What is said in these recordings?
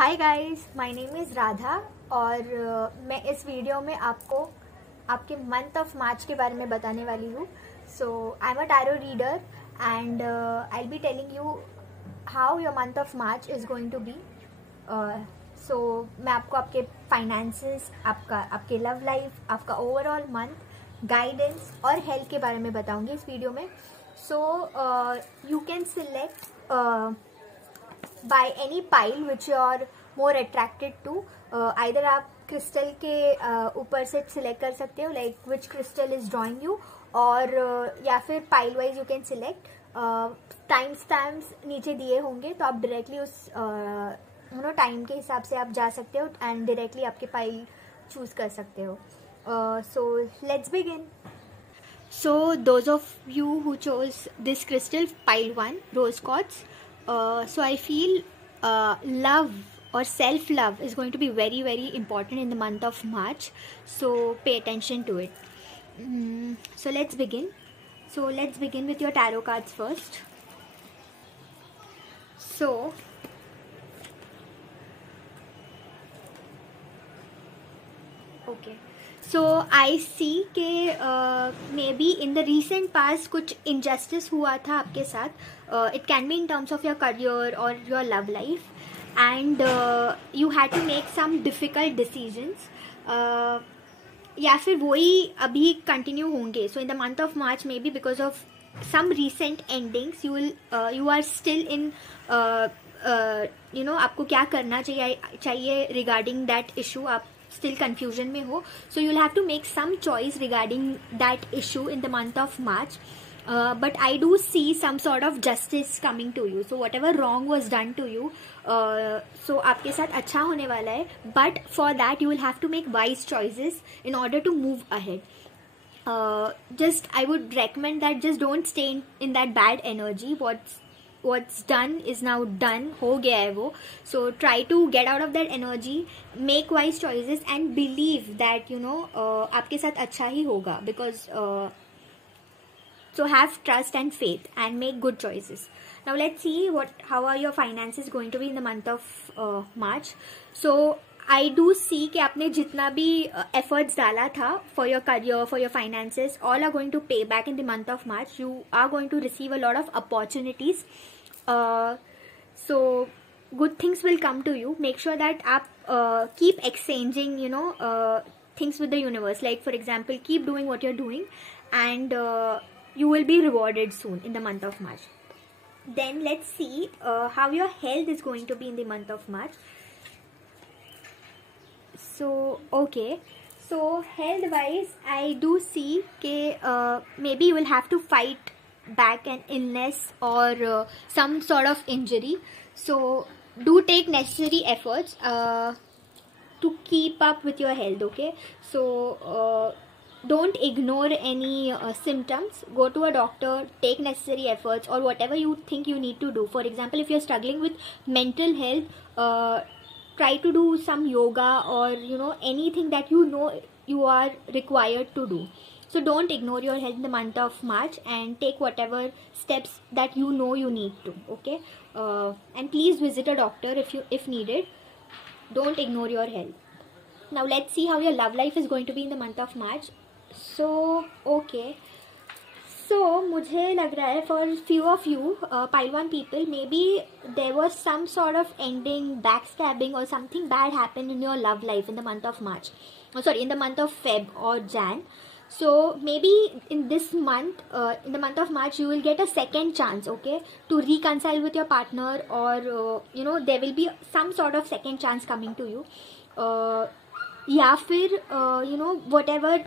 Hi guys, my name is Radha और मैं इस वीडियो में आपको आपके मंथ ऑफ मार्च के बारे में बताने वाली हूँ. So I am a tarot reader and I will be telling you how your month of March is going to be. So मैं आपको आपके फाइनेंसेस, आपके लव लाइफ, आपका ओवरऑल मंथ, गाइडेंस और हेल्थ के बारे में बताऊंगी इस वीडियो में. So you can select by any pile which you are more attracted to. Either आप क्रिस्टल के ऊपर से सिलेक्ट कर सकते हो, like which crystal is drawing you, और या फिर pile wise you can select. Time stamps नीचे दिए होंगे तो आप डायरेक्टली उस टाइम के हिसाब से आप जा सकते हो एंड डायरेक्टली आपके पाइल चूज कर सकते हो. So let's begin. So those of you who chose this crystal, pile 1, rose quartz. So I feel love or self-love is going to be very, very important in the month of March. So pay attention to it. So let's begin. So let's begin with your tarot cards first. So okay. So I see के maybe in the recent past कुछ injustice हुआ था आपके साथ. It can be in terms of your career और your love life and you had to make some difficult decisions, या फिर वही अभी कंटिन्यू होंगे. So in the month of March maybe because of some recent endings you are still in आपको क्या करना चाहिए रिगार्डिंग दैट इशू. आप still confusion में हो, so you'll have to make some choice regarding that issue in the month of March. But I do see some sort of justice coming to you. So whatever wrong was done to you, so आपके साथ अच्छा होने वाला है. But for that you will have to make wise choices in order to move ahead. Just I would recommend that just don't stay in that bad energy. What's done is now done. हो गया है वो. So try to get out of that energy, make wise choices and believe that आपके साथ अच्छा ही होगा. Because so have trust and faith and make good choices. Now let's see how are your finances going to be in the month of March. So I do see कि आपने जितना भी efforts डाला था for your career, for your finances, all are going to pay back in the month of March. You are going to receive a lot of opportunities. So good things will come to you. Make sure that आप keep exchanging things with the universe. Like for example, keep doing what you're doing and you will be rewarded soon in the month of March. Then let's see how your health is going to be in the month of March. So okay, so health wise I do see that maybe you will have to fight back an illness or some sort of injury. So do take necessary efforts to keep up with your health. Okay, so don't ignore any symptoms. Go to a doctor, take necessary efforts or whatever you think you need to do. For example, if you're struggling with mental health, try to do some yoga or anything that you are required to do. So don't ignore your health in the month of March and take whatever steps that you need to. Okay, and please visit a doctor if needed. Don't ignore your health. Now let's see how your love life is going to be in the month of March. So okay, so मुझे लग रहा है for few of you pile 1 people, maybe there was some sort of ending, backstabbing or something bad happened in your love life in the month of March. In the month of Feb or Jan. So maybe in this month, in the month of March, you will get a second chance, okay, to reconcile with your partner, or there will be some sort of second chance coming to you. या फिर whatever,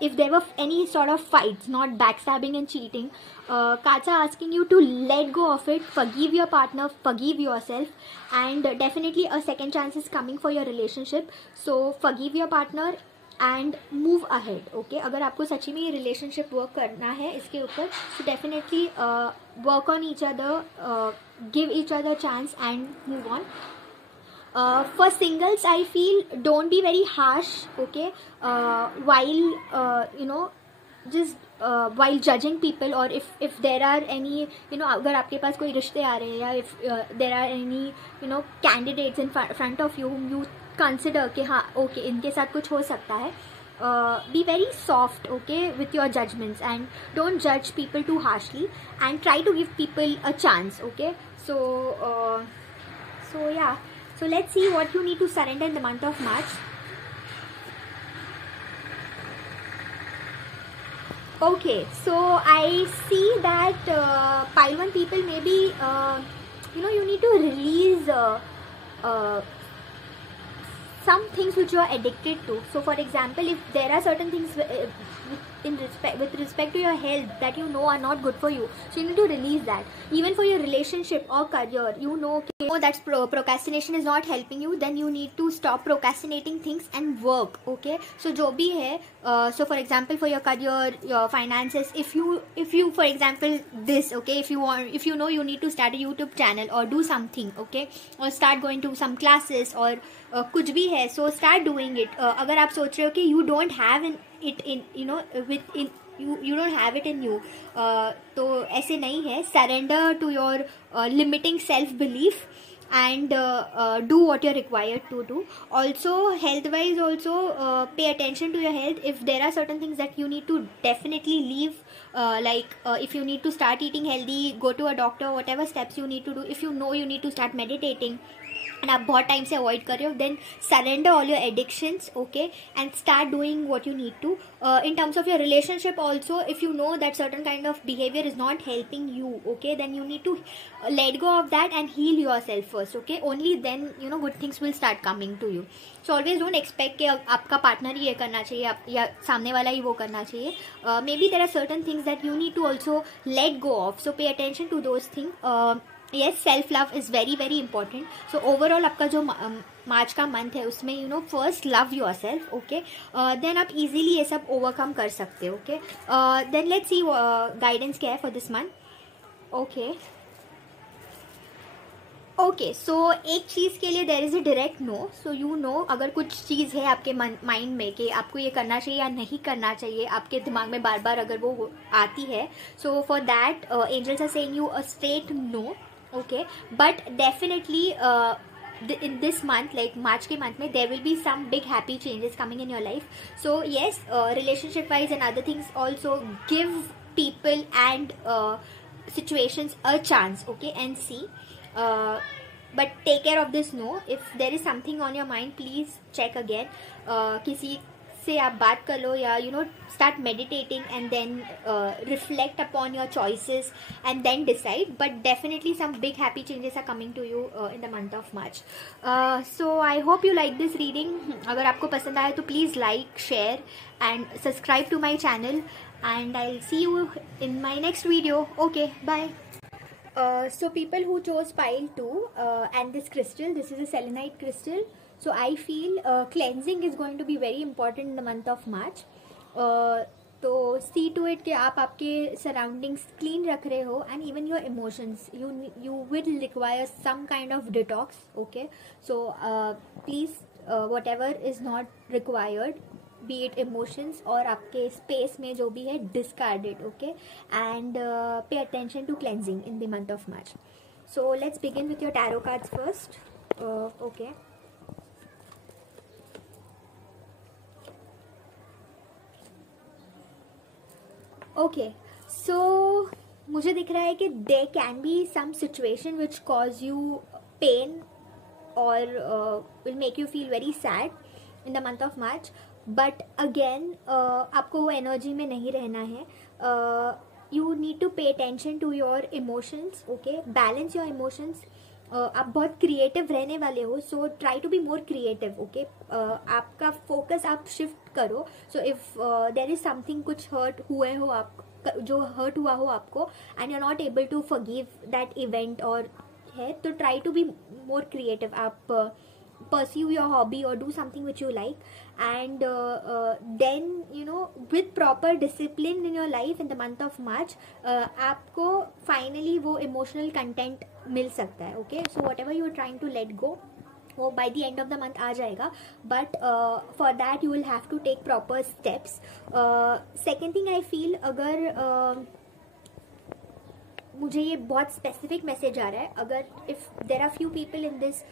if there were any sort of fights, not backstabbing and cheating, cards are asking you to let go of it, forgive your partner, forgive yourself, and definitely a second chance is coming for your relationship. So forgive your partner and move ahead. Okay, अगर आपको सच्ची में ये relationship work करना है इसके ऊपर, so definitely work on each other, give each other chance and move on. For singles I feel don't be very harsh. Okay, while just while judging people, or if there are any, अगर आपके पास कोई रिश्ते आ रहे हैं, या if there are any candidates in front of you whom you consider कि हाँ okay इनके साथ कुछ हो सकता है, be very soft, okay, with your judgments, and don't judge people too harshly, and try to give people a chance, okay. So yeah, so let's see what you need to surrender in the month of March. Okay, so I see that pile 1 people, maybe you need to release some things which you are addicted to. So for example, if there are certain things with respect to your health that are not good for you, so you need to release that. Even for your relationship or career, that procrastination is not helping you, then you need to stop procrastinating things and work, okay. So jo bhi hai, so for example, for your career, your finances, if you for example this, okay, if you need to start a YouTube channel or do something, okay, or start going to some classes or कुछ भी है, so start doing it. अगर आप सोच रहे हो कि you don't have it in you don't have it in you, तो ऐसे नहीं है. Surrender to your limiting self belief and do what you're required to do. Also health wise, also pay attention to your health. If there are certain things that you need to definitely leave, like if you need to start eating healthy, go to a doctor, whatever steps you need to do. If you need to start meditating and आप बहुत time से avoid कर रहे हो, then surrender all your addictions, okay, and start doing what you need to. In terms of your relationship also, if you know that certain kind of behavior is not helping you, okay, then you need to let go of that and heal yourself first, okay. Only then good things will start coming to you. So always don't expect कि आपका partner ही ये करना चाहिए या सामने वाला ही वो करना चाहिए. Maybe there are certain things that you need to also let go of, so pay attention to those things. Yes, self love is very very important. So overall आपका जो मार्च का मंथ है उसमें first love yourself, okay, then आप easily ये सब overcome कर सकते हो, okay. Then let's see guidance क्या है for this month. Okay, so एक चीज़ के लिए there is a direct no. So अगर कुछ चीज़ है आपके माइंड में कि आपको ये करना चाहिए या नहीं करना चाहिए, आपके दिमाग में बार बार अगर वो आती है, so for that angels are saying you a straight no, okay, but definitely in this month, like March के month में, there will be some big happy changes coming in your life. So yes, relationship wise and other things also, give people and situations a chance, okay, and see, but take care of this no. If there is something on your mind, please check again. किसी से आप बात कर लो, या start meditating and then reflect upon your choices and then decide. But definitely some big happy changes are coming to you in the month of March. So I hope you like this reading. अगर आपको पसंद आया तो please like, share and subscribe to my channel, and I'll see you in my next video. Okay, bye. So people who chose pile 2 and this crystal, this is a selenite crystal. So I feel cleansing is going to be very important in the month of March. तो see to it कि आप आपके surroundings clean रख रहे हो, and even your emotions, you will require some kind of detox, okay. So please whatever is not required, be it emotions or आपके space में जो भी है, discard it, okay, and pay attention to cleansing in the month of March. So let's begin with your tarot cards first. Okay. Okay, so मुझे दिख रहा है कि there can be some situation which cause you pain और will make you feel very sad in the month of March, but again आपको वो energy में नहीं रहना है. You need to pay attention to your emotions, okay, balance your emotions. आप बहुत creative रहने वाले हो, so try to be more creative, okay. आपका फोकस आप शिफ्ट करो. So if there is something, कुछ हर्ट हुए हो आप, जो हर्ट हुआ हो आपको, and you are not able to forgive that event और है, तो try to be more creative. आप pursue your hobby or do something which you like, and then with proper discipline in your life in the month of March, आपको finally वो emotional content मिल सकता है, okay. So whatever you are trying to let go, वो by the end of the month आ जाएगा, but for that you will have to take proper steps. Second thing I feel, अगर मुझे ये बहुत specific message आ रहा है, अगर if there are few people in this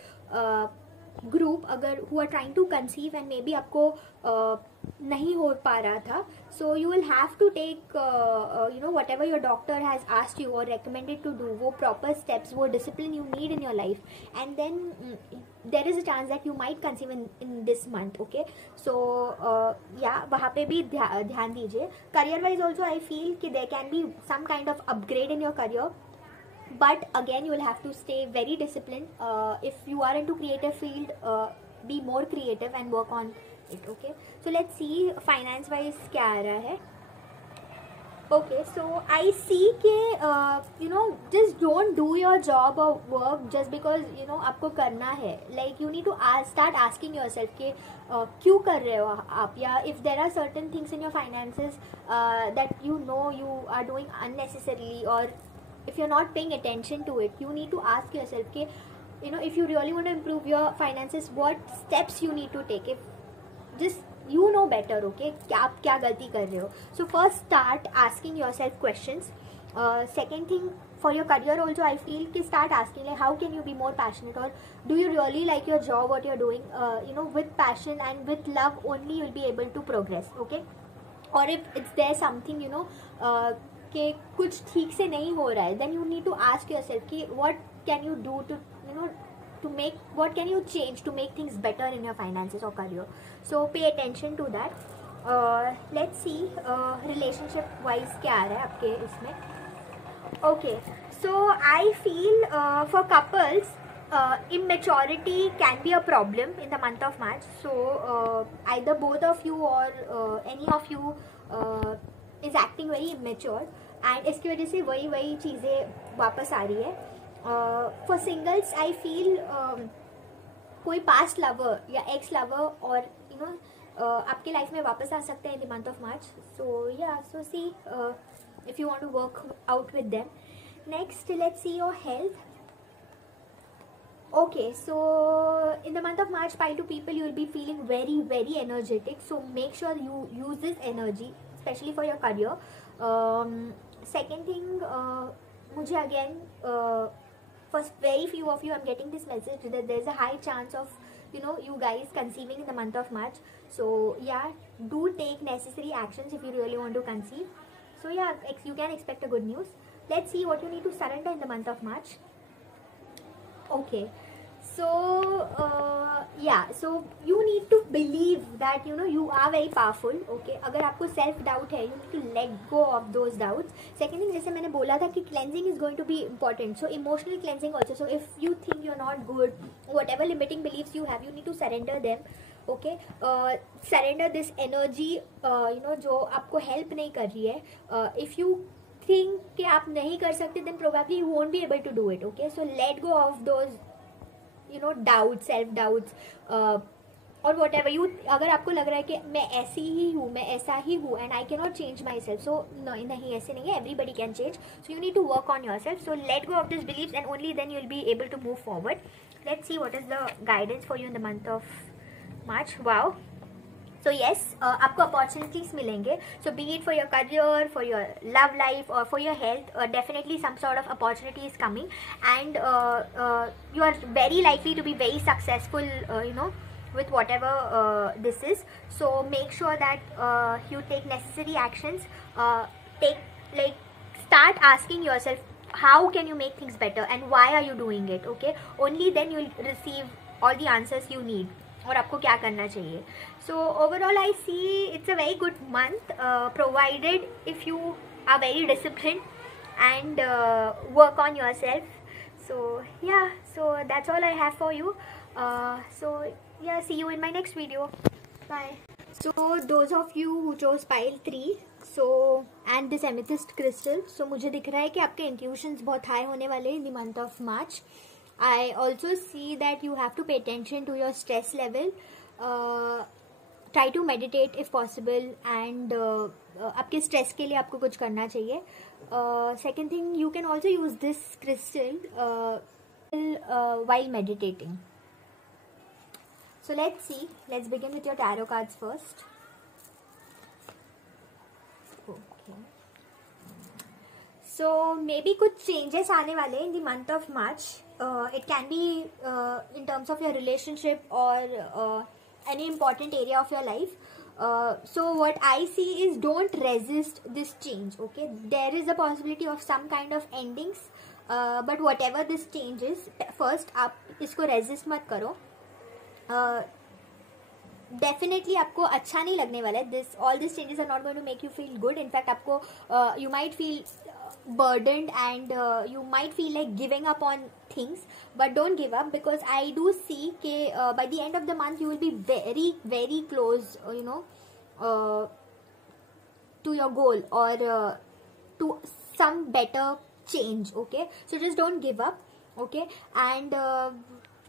group अगर who are trying to conceive and maybe आपको नहीं हो पा रहा था, so you will have to take you know whatever your doctor has asked you और recommended to do, वो proper steps, वो discipline you need in your life, and then there is a chance that you might conceive in this month. Okay, so yeah, वहाँ पे भी ध्यान दीजिए. Career wise also I feel कि there can be some kind of upgrade in your career, but again you will have to stay very disciplined. If you are into creative field, be more creative and work on it. Okay, so let's see finance wise क्या आ रहा है. Okay, so I see कि you know just don't do your job or work just because you know आपको करना है. Like you need to start asking yourself कि क्यों कर रहे हो आप, या if there are certain things in your finances that you know you are doing unnecessarily, or if you're not paying attention to it, you need to ask yourself कि you know if you really want to improve your finances, what steps you need to take. If just you know better, okay, आप क्या गलती कर रहे हो. So first start asking yourself questions. Second thing, for your career also I feel कि start asking like how can you be more passionate, or do you really like your job what you're doing. You know, with passion and with love only you'll be able to progress. Okay, or if it's there something you know कि कुछ ठीक से नहीं हो रहा है, then you need to ask yourself कि what can you do to you know to make, what can you change to make things better in your finances or career. So pay attention to that. Let's see relationship wise क्या आ रहा है आपके इसमें. Okay, so I feel for couples immaturity can be a problem in the month of March. So either both of you or any of you is acting very immature, and इसकी वजह से वही चीज़ें वापस आ रही है. For singles I feel कोई past lover या एक्स लवर और यू नो आपके लाइफ में वापस आ सकते हैं in the month of March. So yeah, so see if you want to work out with them. Next let's see your health. Okay, so in the month of March, 5 to people you will be feeling very energetic, so make sure you use this energy especially for your career. Second thing, मुझे again for very few of you I'm getting this message that there's a high chance of you know you guys conceiving in the month of March. So yeah, do take necessary actions if you really want to conceive. So yeah, you can expect a good news. Let's see what you need to surrender in the month of March. Okay, so yeah, so you need to believe that you know you are very powerful. Okay, अगर आपको self doubt है, you need to let go of those doubts. Second thing, जैसे मैंने बोला था कि cleansing is going to be important, so emotional cleansing also. So if you think you're not good, whatever limiting beliefs you have, you need to surrender them. Okay, surrender this energy you know जो आपको help नहीं कर रही है. If you think कि आप नहीं कर सकते, then probably you won't be able to do it. Okay, so let go of those you know doubts, self doubts or whatever you, अगर आपको लग रहा है कि मैं ऐसी ही हूँ, मैं ऐसा ही हूँ and I cannot change myself, so नहीं ऐसे नहीं है, everybody can change. So you need to work on yourself. So let go of these beliefs and only then you'll be able to move forward. Let's see what is the guidance for you in the month of March. Wow. So yes, आपको opportunities मिलेंगे. So be it for your career, for your love life or for your health, definitely some sort of opportunity is coming, and you are very likely to be very successful you know with whatever this is. So make sure that you take necessary actions. Start asking yourself how can you make things better and why are you doing it. Okay, only then you will receive all the answers you need और आपको क्या करना चाहिए. So overall I see it's a very good month, provided if you are very disciplined and work on yourself. So yeah, so that's all I have for you. So yeah, see you in my next video. Bye. So those of you who chose pile 3 so and this amethyst crystal, so मुझे दिख रहा है कि आपके intuitions बहुत high होने वाले in the month of March. I also see that you have to pay attention to your stress level. Try to meditate if possible, and आपके stress के लिए आपको कुछ करना चाहिए. Second thing, you can also use this crystal while meditating. So let's see. Let's begin with your tarot cards first. Okay. So maybe कुछ changes आने वाले in the month of March. It can be in terms of your relationship or any important area of your life. So what I see is don't resist this change. Okay, there is a possibility of some kind of endings, but whatever this change is, first आप इसको resist मत करो. Definitely आपको अच्छा नहीं लगने वाला है. All this changes are not going to make you feel good. In fact आपको you might feel burdened and you might feel like giving up on things, but don't give up, because I do see ke by the end of the month you will be very very close to your goal or to some better change. Okay, so just don't give up. Okay, and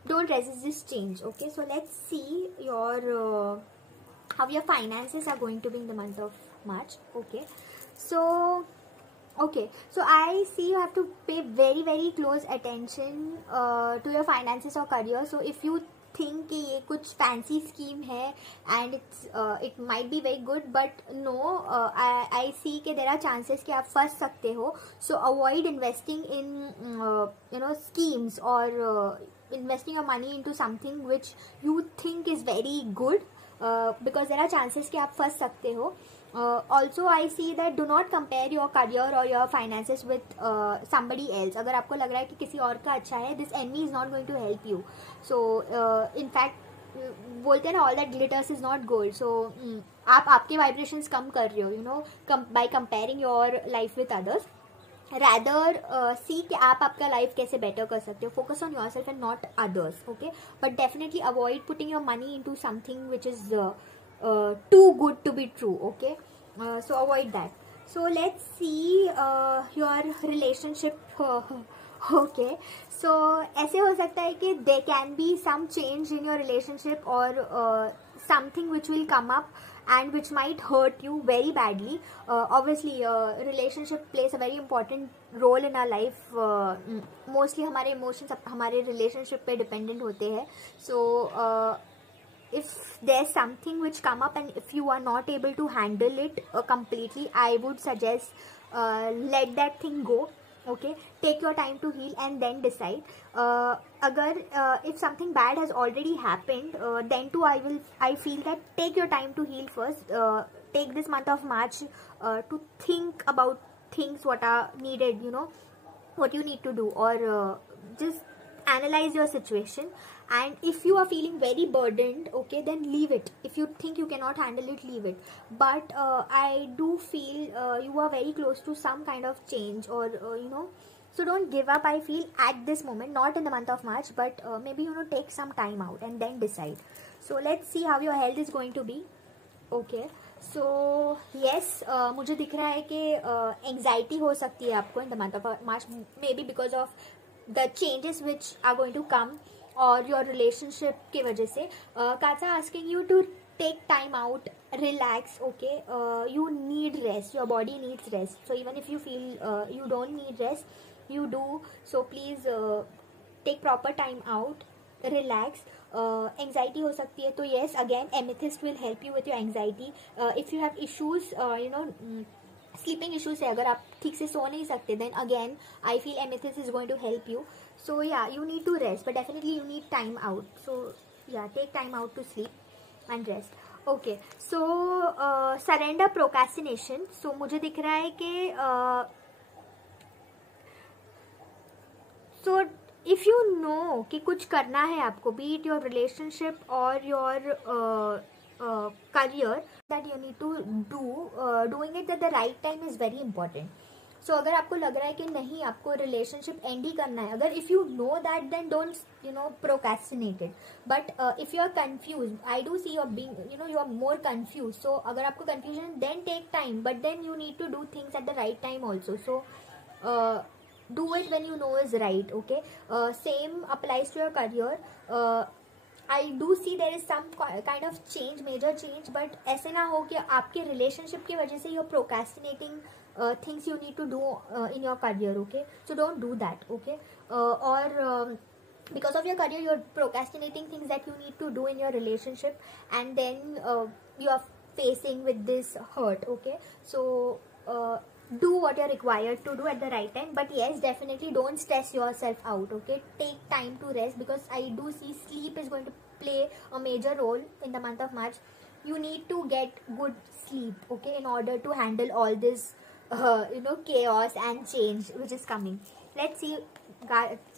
don't resist this change. Okay, so let's see your how your finances are going to be in the month of March. Okay, so I see you have to pay very very close attention to your finances or career. So if you think कि ये कुछ fancy scheme है and it might be very good, but no, I see कि there are chances कि आप फंस सकते हो. So avoid investing in schemes or investing your money into something which you think is very good, because there are chances कि आप फंस सकते हो. Also I see that do not compare your career or your finances with somebody else. अगर आपको लग रहा है कि किसी और का अच्छा है, this enemy is not going to help you. So in fact बोलते हैं ना, all that glitters is not gold. So आप आपके vibrations कम कर रहे हो, by comparing your life with others. Rather see कि आप आपका life कैसे better कर सकते हो. Focus on yourself and not others. Okay, but definitely avoid putting your money into something which is too good to be true. Okay, so avoid that. So let's see your relationship. Okay, so ऐसे हो सकता है कि there can be some change in your relationship or something which will come up and which might hurt you very badly. Obviously relationship plays a very important role in our life. Mostly हमारे emotions हमारे relationship पे dependent होते हैं. So if there's something which come up and if you are not able to handle it completely, I would suggest let that thing go. Okay, take your time to heal and then decide. Agar if something bad has already happened, then too I feel that take your time to heal first. Take this month of March to think about things what are needed, what you need to do, or just analyze your situation. And if you are feeling very burdened, okay, then leave it. If you think you cannot handle it, leave it. But I do feel you are very close to some kind of change, or so don't give up, I feel, at this moment. Not in the month of March, but maybe take some time out and then decide. So let's see how your health is going to be. Okay, so yes, मुझे दिख रहा है कि anxiety हो सकती है आपको in the month of March, maybe because of the changes which are going to come or your relationship की वजह से. Katsa asking you to take time out, relax. Okay, you need rest, your body needs rest. So even if you feel you don't need rest, you do. So please take proper time out, relax. Anxiety हो सकती है, तो yes, again amethyst will help you with your anxiety. If you have issues, sleeping issues है, अगर आप ठीक से सो नहीं सकते, then again I feel amethyst is going to help you. So yeah, you need to rest, but definitely you need time out. So yeah, take time out to sleep and rest. Okay, so surrender procrastination. So मुझे दिख रहा है कि so if you know कि कुछ करना है आपको, be it your relationship or your career, that you need to do, doing it at the right time is very important. So अगर आपको लग रहा है कि नहीं, आपको relationship end ही करना है, अगर if you know that, then don't procrastinate it. But if you are confused, I do see you are being you are more confused. So अगर आपको confusion, then take time, but then you need to do things at the right time also. So do it when you know is right. Okay, same applies to your career. I do see there is some kind of change, major change, but ऐसे ना हो कि आपके relationship की वजह से you're procrastinating things you need to do in your career. Okay, so don't do that. Okay, or because of your career you're procrastinating things that you need to do in your relationship, and then you are facing with this hurt. Okay, so do what you're required to do at the right time, but yes, definitely don't stress yourself out. Okay, take time to rest, because I do see sleep is going to play a major role in the month of March. You need to get good sleep, okay, in order to handle all this chaos and change which is coming. Let's see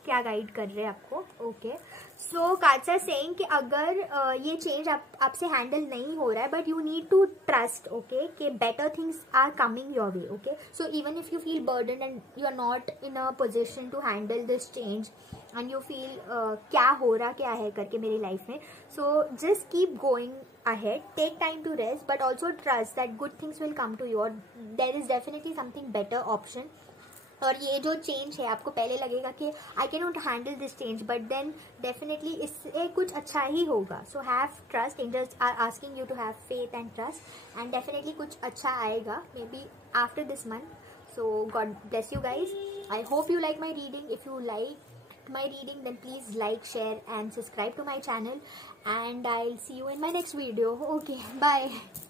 क्या guide कर रहे हैं आपको. Okay, सो काचा saying कि अगर ये change आपसे हैंडल नहीं हो रहा है, but you need to trust, okay, कि better things are coming your way. Okay, so even if you feel burden and you are not in a position to handle this change and you feel क्या हो रहा क्या है करके मेरी life में, so just keep going ahead, take time to rest, but also trust that good things will come to you, or there is definitely something better option. और ये जो चेंज है आपको पहले लगेगा कि I can not handle this change, but then definitely इससे कुछ अच्छा ही होगा. So have trust, angels are asking you to have faith and trust, and definitely कुछ अच्छा आएगा maybe after this month. So God bless you guys. I hope you like my reading. If you like my reading, then please like, share and subscribe to my channel, and I'll see you in my next video. Okay, bye.